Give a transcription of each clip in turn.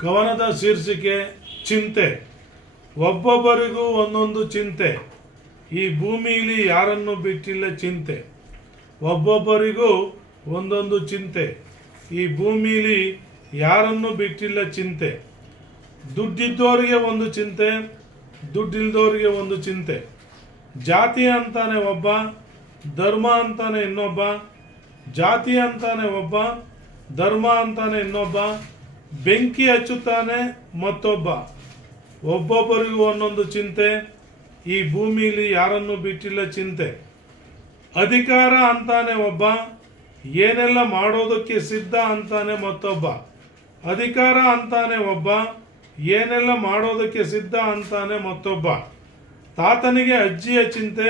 ಕವನದ ಶೀರ್ಷಿಕೆ ಚಿಂತೆ. ಒಬ್ಬೊಬ್ಬರಿಗೂ ಒಂದೊಂದು ಚಿಂತೆ, ಈ ಭೂಮಿಲಿ ಯಾರನ್ನು ಬಿಟ್ಟಿಲ್ಲ ಚಿಂತೆ. ಒಬ್ಬೊಬ್ಬರಿಗೂ ಒಂದೊಂದು ಚಿಂತೆ, ಈ ಭೂಮಿಲಿ ಯಾರನ್ನು ಬಿಟ್ಟಿಲ್ಲ ಚಿಂತೆ. ದುಡ್ಡಿದ್ದವರಿಗೆ ಒಂದು ಚಿಂತೆ, ದುಡ್ಡಿಲ್ದವರಿಗೆ ಒಂದು ಚಿಂತೆ. ಜಾತಿ ಅಂತಾನೆ ಒಬ್ಬ, ಧರ್ಮ ಅಂತಾನೆ ಇನ್ನೊಬ್ಬ. ಜಾತಿ ಅಂತಾನೆ ಒಬ್ಬ, ಧರ್ಮ ಅಂತಾನೆ ಇನ್ನೊಬ್ಬ. ಬೆಂಕಿ ಹಚ್ಚುತ್ತಾನೆ ಮತ್ತೊಬ್ಬ. ಒಬ್ಬೊಬ್ಬರಿಗೂ ಒಂದೊಂದು ಚಿಂತೆ, ಈ ಭೂಮಿಲಿ ಯಾರನ್ನು ಬಿಟ್ಟಿಲ್ಲ ಚಿಂತೆ. ಅಧಿಕಾರ ಅಂತಾನೆ ಒಬ್ಬ, ಏನೆಲ್ಲ ಮಾಡೋದಕ್ಕೆ ಸಿದ್ಧ ಅಂತಾನೆ ಮತ್ತೊಬ್ಬ. ಅಧಿಕಾರ ಅಂತಾನೆ ಒಬ್ಬ, ಏನೆಲ್ಲ ಮಾಡೋದಕ್ಕೆ ಸಿದ್ಧ ಅಂತಾನೆ ಮತ್ತೊಬ್ಬ. ತಾತನಿಗೆ ಅಜ್ಜಿಯ ಚಿಂತೆ,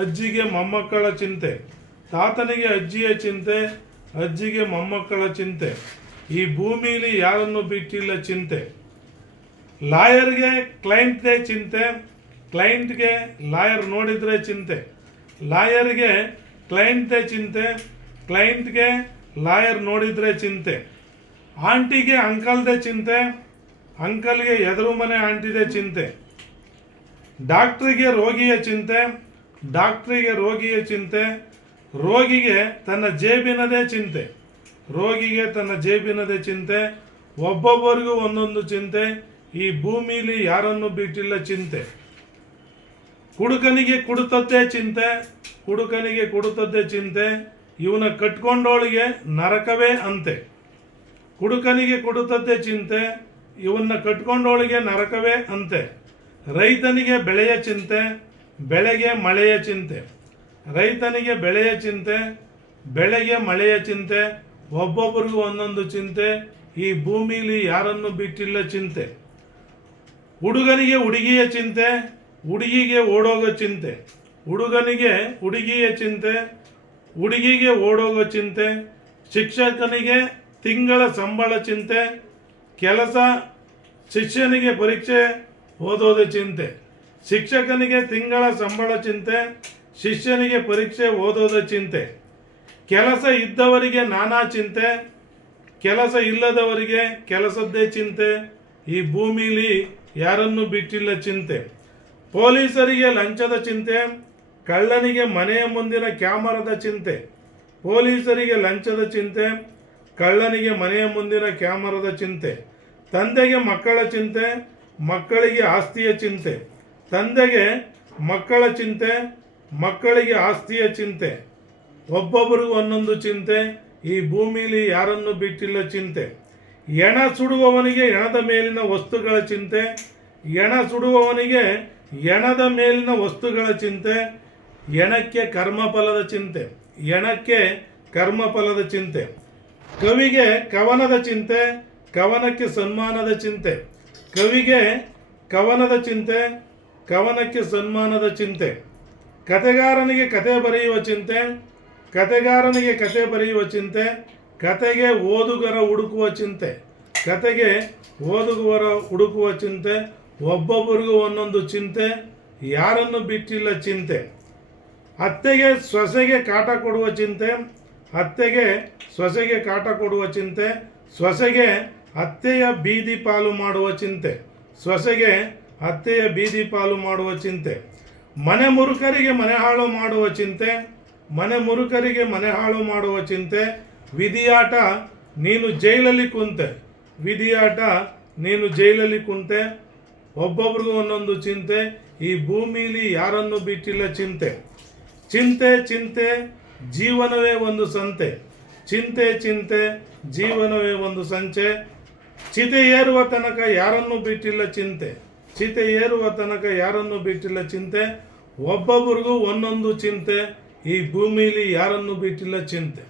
ಅಜ್ಜಿಗೆ ಮೊಮ್ಮಕ್ಕಳ ಚಿಂತೆ. ತಾತನಿಗೆ ಅಜ್ಜಿಯ ಚಿಂತೆ, ಅಜ್ಜಿಗೆ ಮೊಮ್ಮಕ್ಕಳ ಚಿಂತೆ. ಈ ಭೂಮಿಲಿ ಯಾರನ್ನು ಬಿಟ್ಟಿಲ್ಲ ಚಿಂತೆ. ಲಾಯರ್ಗೆ ಕ್ಲೈಂಟ್ಗೆ ಚಿಂತೆ, ಕ್ಲೈಂಟ್ಗೆ ಲಾಯರ್ ನೋಡಿದರೆ ಚಿಂತೆ. ಲಾಯರ್ಗೆ ಕ್ಲೈಂಟ್ಗೆ ಚಿಂತೆ, ಕ್ಲೈಂಟ್ಗೆ ಲಾಯರ್ ನೋಡಿದರೆ ಚಿಂತೆ. ಆಂಟಿಗೆ ಅಂಕಲ್ದೆ ಚಿಂತೆ, ಅಂಕಲ್ಗೆ ಎದುರು ಮನೆ ಆಂಟಿದೆ ಚಿಂತೆ. ಡಾಕ್ಟ್ರಿಗೆ ರೋಗಿಯ ಚಿಂತೆ, ಡಾಕ್ಟ್ರಿಗೆ ರೋಗಿಯ ಚಿಂತೆ. ರೋಗಿಗೆ ತನ್ನ ಜೇಬಿನದೇ ಚಿಂತೆ, ರೋಗಿಗೆ ತನ್ನ ಜೇಬಿನದೇ ಚಿಂತೆ. ಒಬ್ಬೊಬ್ಬರಿಗೂ ಒಂದೊಂದು ಚಿಂತೆ, ಈ ಭೂಮಿಲಿ ಯಾರನ್ನು ಬಿಟ್ಟಿಲ್ಲ ಚಿಂತೆ. ಕುಡುಕನಿಗೆ ಕುಡುತದ್ದೇ ಚಿಂತೆ, ಕುಡುಕನಿಗೆ ಕುಡುತದ್ದೇ ಚಿಂತೆ. ಇವನ ಕಟ್ಕೊಂಡೋಳಿಗೆ ನರಕವೇ ಅಂತೆ. ಕುಡುಕನಿಗೆ ಕುಡುತದ್ದೇ ಚಿಂತೆ, ಇವನ್ನ ಕಟ್ಕೊಂಡೋಳಿಗೆ ನರಕವೇ ಅಂತೆ. ರೈತನಿಗೆ ಬೆಳೆಯ ಚಿಂತೆ, ಬೆಳೆಗೆ ಮಳೆಯ ಚಿಂತೆ. ರೈತನಿಗೆ ಬೆಳೆಯ ಚಿಂತೆ, ಬೆಳೆಗೆ ಮಳೆಯ ಚಿಂತೆ. ಒಬ್ಬೊಬ್ಬರಿಗೂ ಒಂದೊಂದು ಚಿಂತೆ, ಈ ಭೂಮಿಲಿ ಯಾರನ್ನು ಬಿಟ್ಟಿಲ್ಲ ಚಿಂತೆ. ಹುಡುಗನಿಗೆ ಹುಡುಗಿಯ ಚಿಂತೆ, ಹುಡುಗಿಗೆ ಓಡೋಗೋ ಚಿಂತೆ. ಹುಡುಗನಿಗೆ ಹುಡುಗಿಯ ಚಿಂತೆ, ಹುಡುಗಿಗೆ ಓಡೋಗೋ ಚಿಂತೆ. ಶಿಕ್ಷಕನಿಗೆ ತಿಂಗಳ ಸಂಬಳ ಚಿಂತೆ, ಕೆಲಸ. ಶಿಷ್ಯನಿಗೆ ಪರೀಕ್ಷೆ ಓದೋದೇ ಚಿಂತೆ. ಶಿಕ್ಷಕನಿಗೆ ತಿಂಗಳ ಸಂಬಳ ಚಿಂತೆ, ಶಿಷ್ಯನಿಗೆ ಪರೀಕ್ಷೆ ಓದೋದ ಚಿಂತೆ. ಕೆಲಸ ಇದ್ದವರಿಗೆ ನಾನಾ ಚಿಂತೆ, ಕೆಲಸ ಇಲ್ಲದವರಿಗೆ ಕೆಲಸದ್ದೇ ಚಿಂತೆ. ಈ ಭೂಮಿಲಿ ಯಾರನ್ನು ಬಿಟ್ಟಿಲ್ಲ ಚಿಂತೆ. ಪೊಲೀಸರಿಗೆ ಲಂಚದ ಚಿಂತೆ, ಕಳ್ಳನಿಗೆ ಮನೆಯ ಮುಂದಿನ ಕ್ಯಾಮರಾದ ಚಿಂತೆ. ಪೊಲೀಸರಿಗೆ ಲಂಚದ ಚಿಂತೆ, ಕಳ್ಳನಿಗೆ ಮನೆಯ ಮುಂದಿನ ಕ್ಯಾಮರಾದ ಚಿಂತೆ. ತಂದೆಗೆ ಮಕ್ಕಳ ಚಿಂತೆ, ಮಕ್ಕಳಿಗೆ ಆಸ್ತಿಯ ಚಿಂತೆ. ತಂದೆಗೆ ಮಕ್ಕಳ ಚಿಂತೆ, ಮಕ್ಕಳಿಗೆ ಆಸ್ತಿಯ ಚಿಂತೆ. ಒಬ್ಬೊಬ್ಬರಿಗೂ ಒಂದೊಂದು ಚಿಂತೆ, ಈ ಭೂಮಿಲಿ ಯಾರನ್ನು ಬಿಟ್ಟಿಲ್ಲ ಚಿಂತೆ. ಎಣ ಸುಡುವವನಿಗೆ ಎಣದ ಮೇಲಿನ ವಸ್ತುಗಳ ಚಿಂತೆ, ಎಣ ಸುಡುವವನಿಗೆ ಎಣದ ಮೇಲಿನ ವಸ್ತುಗಳ ಚಿಂತೆ. ಎಣಕ್ಕೆ ಕರ್ಮಫಲದ ಚಿಂತೆ, ಎಣಕ್ಕೆ ಕರ್ಮಫಲದ ಚಿಂತೆ. ಕವಿಗೆ ಕವನದ ಚಿಂತೆ, ಕವನಕ್ಕೆ ಸನ್ಮಾನದ ಚಿಂತೆ. ಕವಿಗೆ ಕವನದ ಚಿಂತೆ, ಕವನಕ್ಕೆ ಸನ್ಮಾನದ ಚಿಂತೆ. ಕತೆಗಾರನಿಗೆ ಕತೆ ಬರೆಯುವ ಚಿಂತೆ, ಕತೆಗಾರನಿಗೆ ಕತೆ ಬರೆಯುವ ಚಿಂತೆ. ಕತೆಗೆ ಓದುಗರ ಹುಡುಕುವ ಚಿಂತೆ, ಕತೆಗೆ ಓದುಗರ ಹುಡುಕುವ ಚಿಂತೆ. ಒಬ್ಬೊಬ್ಬರಿಗೂ ಒಂದೊಂದು ಚಿಂತೆ, ಯಾರನ್ನು ಬಿಟ್ಟಿಲ್ಲ ಚಿಂತೆ. ಅತ್ತೆಗೆ ಸೊಸೆಗೆ ಕಾಟ ಕೊಡುವ ಚಿಂತೆ, ಅತ್ತೆಗೆ ಸೊಸೆಗೆ ಕಾಟ ಕೊಡುವ ಚಿಂತೆ. ಸೊಸೆಗೆ ಅತ್ತೆಯ ಬೀದಿ ಪಾಲು ಮಾಡುವ ಚಿಂತೆ, ಸೊಸೆಗೆ ಅತ್ತೆಯ ಬೀದಿ ಪಾಲು ಮಾಡುವ ಚಿಂತೆ. ಮನೆ ಮುರುಕರಿಗೆ ಮನೆ ಹಾಳು ಮಾಡುವ ಚಿಂತೆ, ಮನೆ ಮುರುಕರಿಗೆ ಮನೆ ಹಾಳು ಮಾಡುವ ಚಿಂತೆ. ವಿಧಿಯಾಟ ನೀನು ಜೈಲಲ್ಲಿ ಕುಂತೆ, ವಿಧಿಯಾಟ ನೀನು ಜೈಲಲ್ಲಿ ಕುಂತೆ. ಒಬ್ಬೊಬ್ರಿಗೂ ಒಂದೊಂದು ಚಿಂತೆ, ಈ ಭೂಮಿಲಿ ಯಾರನ್ನು ಬಿಟ್ಟಿಲ್ಲ ಚಿಂತೆ. ಚಿಂತೆ ಚಿಂತೆ ಜೀವನವೇ ಒಂದು ಸಂತೆ, ಚಿಂತೆ ಚಿಂತೆ ಜೀವನವೇ ಒಂದು ಸಂಚೆ. ಚಿತೆ ಏರುವ ತನಕ ಯಾರನ್ನು ಬಿಟ್ಟಿಲ್ಲ ಚಿಂತೆ, ಚಿತೆ ಏರುವ ತನಕ ಯಾರನ್ನು ಬಿಟ್ಟಿಲ್ಲ ಚಿಂತೆ. ಒಬ್ಬೊಬ್ಬರಿಗೂ ಒಂದೊಂದು ಚಿಂತೆ, ಈ ಭೂಮಿಲಿ ಯಾರನ್ನು ಬಿಟ್ಟಿಲ್ಲ ಚಿಂತೆ.